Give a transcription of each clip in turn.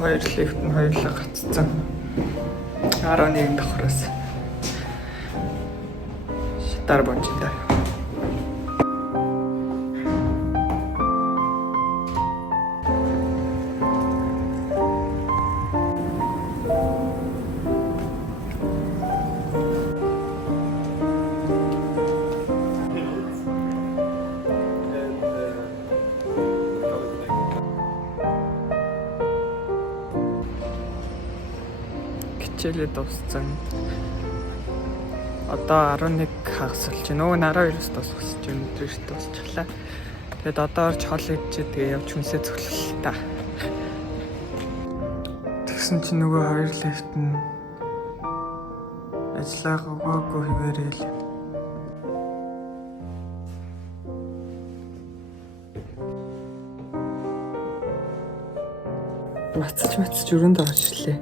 Хоёр лифт нь хоёулаа гаццсан. 11 давхраас. Шатар бонжтой. Хичээлээ дууссан. Одоо 11 хагас болж байна. Нөгөө нь 12-оос дуусчихсан чинь өнөөдөр дуусчихлаа. Тэгээд одоо орж хол идчихэд тэгээ явж хүнсээ цоглол та. Тэгсэн чинь нөгөө хоёр лифт нь ажиллаа өгөөгүй хിവэрэл. Мацч өрөөнд орж ирлээ.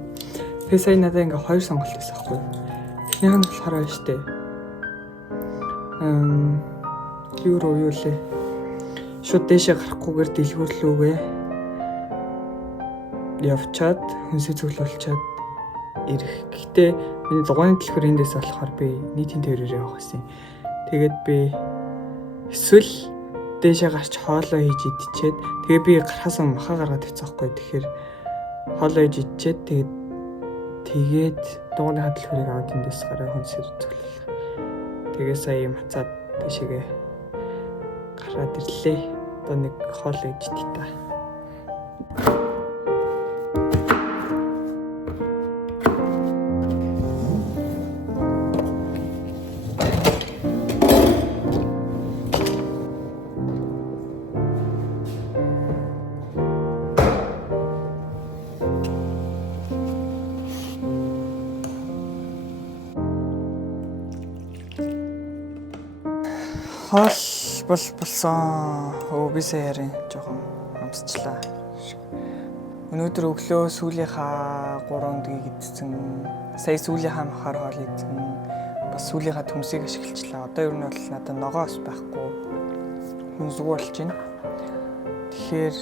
Тэгээ сая надад ингээ хоёр сонголт байсан байхгүй. Эхнийх нь болохоор байна штэ. Юу руу юу лээ. Шууд дэшээ гарахгүйгээр дэлгүүрлүүгээ. Явчаад хүнсээ цуглуулчаад ирэх. Гэхдээ миний дугааны дэлгүүр эндээс болохоор би нийтийн тээврээр явах гэсэн. Тэгээд би эсвэл дэшээ гарч хоолоо хийж идчихэд тэгээ би гарахаас өмнө махаа гаргаад тавьсан байхгүй. Тэгэхээр хоолоо хийж идчихэд тэгээд дугааны хадлахыг аваад эндээс гараа хүнсээр цуглуулах. Тэгээ сая мацаад дэшегээ гараад ирлээ. Одоо нэг хоол ээж та. Хоол болсон. Би саяарын жоохон амсчлаа. Өнөөдөр өглөө сүүлийнхаа 3 өдрийг идсэн. Сая сүүлийнхаа махаар хоол идсэн. Бас сүүлийнхаа төмсийг ашиглажлаа. Одоо ер нь бол надад ногоос байхгүй. Хүнсгүй болж байна. Тэгэхээр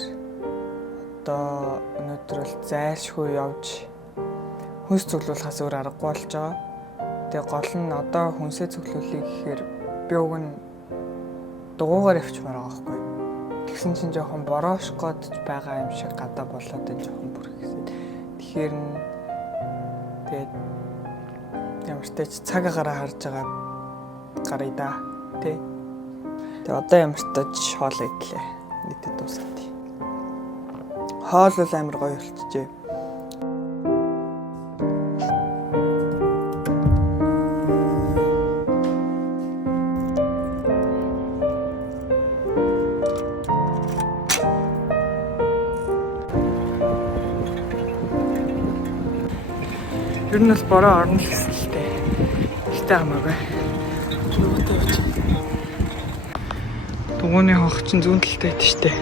одоо өнөөдөр бол зайлшгүй явж хүнс цуглуулахаас өөр аргагүй болж байгаа. Тэгээ гол нь одоо хүнсээ цуглуулъя гэхээр би уг нь дугуугаар явчмаар байгаа байхгүй. Тэгсэн чинь жоохон борошгоод байгаа юм шиг гадаа болоод энэ жоохон бүрхсэн. Тэгэхээр тэгээд ямар ч тач цаг агараа харж байгаа гарыг да тий. Тэгээд одоо ямар ч тач хоол идлээ. Нийтэд дуусаад. Хоол бол амар гоё болчихжээ. Ер нь бол бороо орно л гэсэн л дээ. Ихтэй хамаагүй. Нөгөөтэй явж. Дугууны хонх чинь зүүн талтай байд штэ.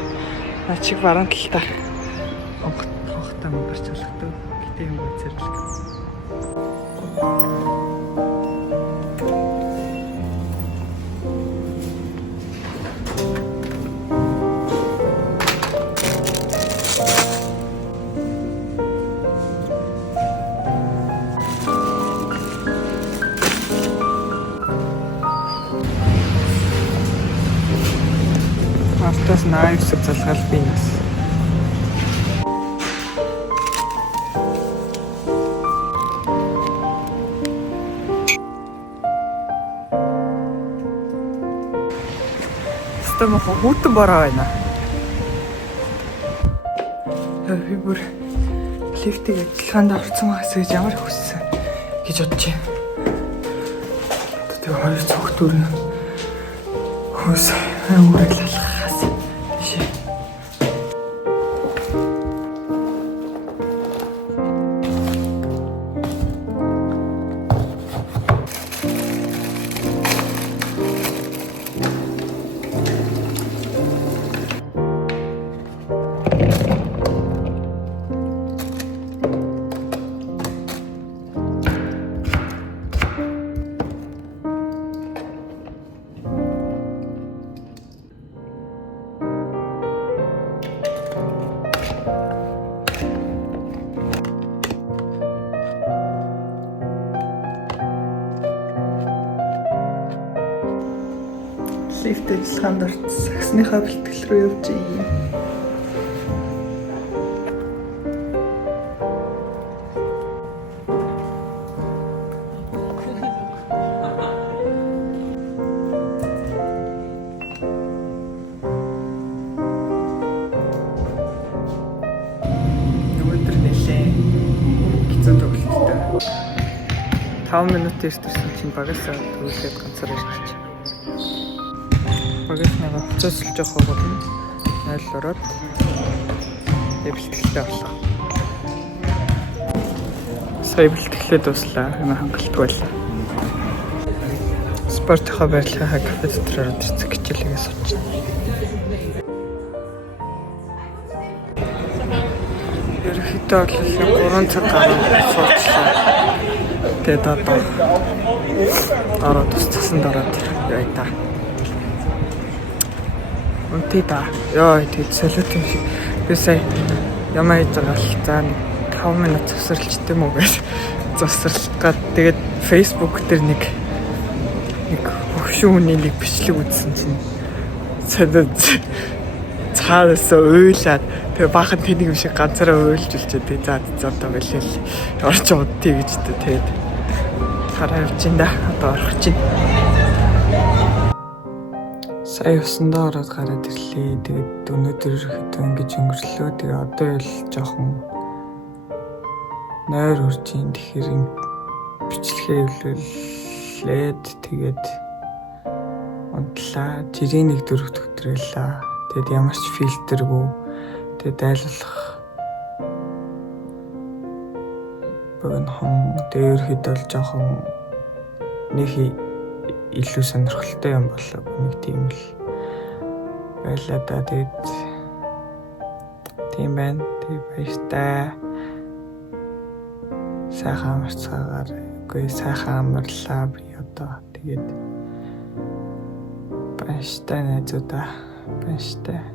Наа чиг баруун талтай. Хонхтой мөнгөрч болохгүй. Гэтэ юм гоцэрлэг. Автос найс залхал бинс. Стом хутан бороо байна. Би бүр лифтийг ажиллагаанд орсон байгаас гэж ямар хүссэн гэж бодож байна. Тэгээ хоёр цогтүр нь хөөс үүрэглэх. ажиллагаанд орсон. Саксныхаа бэлтгэл рүү явж ий. Өдөр нэлээ хэцүү тоглолттой. 5 минут ирсэн чинь багасаа төвлөд ганцаар ирчих. Багас нэг цэцэлж явах бол 0 ороод бэлтгэлээ орлоо. Сая бэлтгэлээ дуслаа. Энэ хангалттай байлаа. Спортынхаа барилгынхаа кафе дотор ороод ирсэн хичээлээс очив. Ерөнхийдөө бол 3 цаг гаруй суучлаа. Тэгээд одоо тусцсан дараад яа та. Үнтэй да. Яа тэгээд солиот юм шиг. Би сая ямаа хийж байгаа л за 5 минут завсарлчтэй мүү гэж завсарлах гад тэгээд Facebook дээр нэг хөвшүүний нэг бичлэг үзсэн чинь цадад цаасаа уйлаад тэгээ баахан тэнийг юм шиг ганцаараа уйлж үлчээ тэгээ за одоо байлээ л орч удтий гэж тэгээд хараа явж ин да одоо орох чинь. Сая усандаа ороод гараад ирлээ. Тэгээд өнөөдөр ирэхэд ингэж өнгөрлөө. Тэгээ одоо л жоохон нойр урж ин тэгэхээр бичлэгээ өвлөлээд тэгээд унтлаа. Жирийн 1-4 өдрөөлаа. Тэгээд ямар ч фильтргүй тэгээд айлуулах богино хон дээр хэд бол жоохон нэг илүү сонирхолтой юм болоо нэг тийм л байлаа да тэгээд тийм байна. Тэгээд баяртай. Сайхан амарцгаагаар үгүй сайхан амарлаа би одоо тэгээд баяртай найзуудаа баяртай.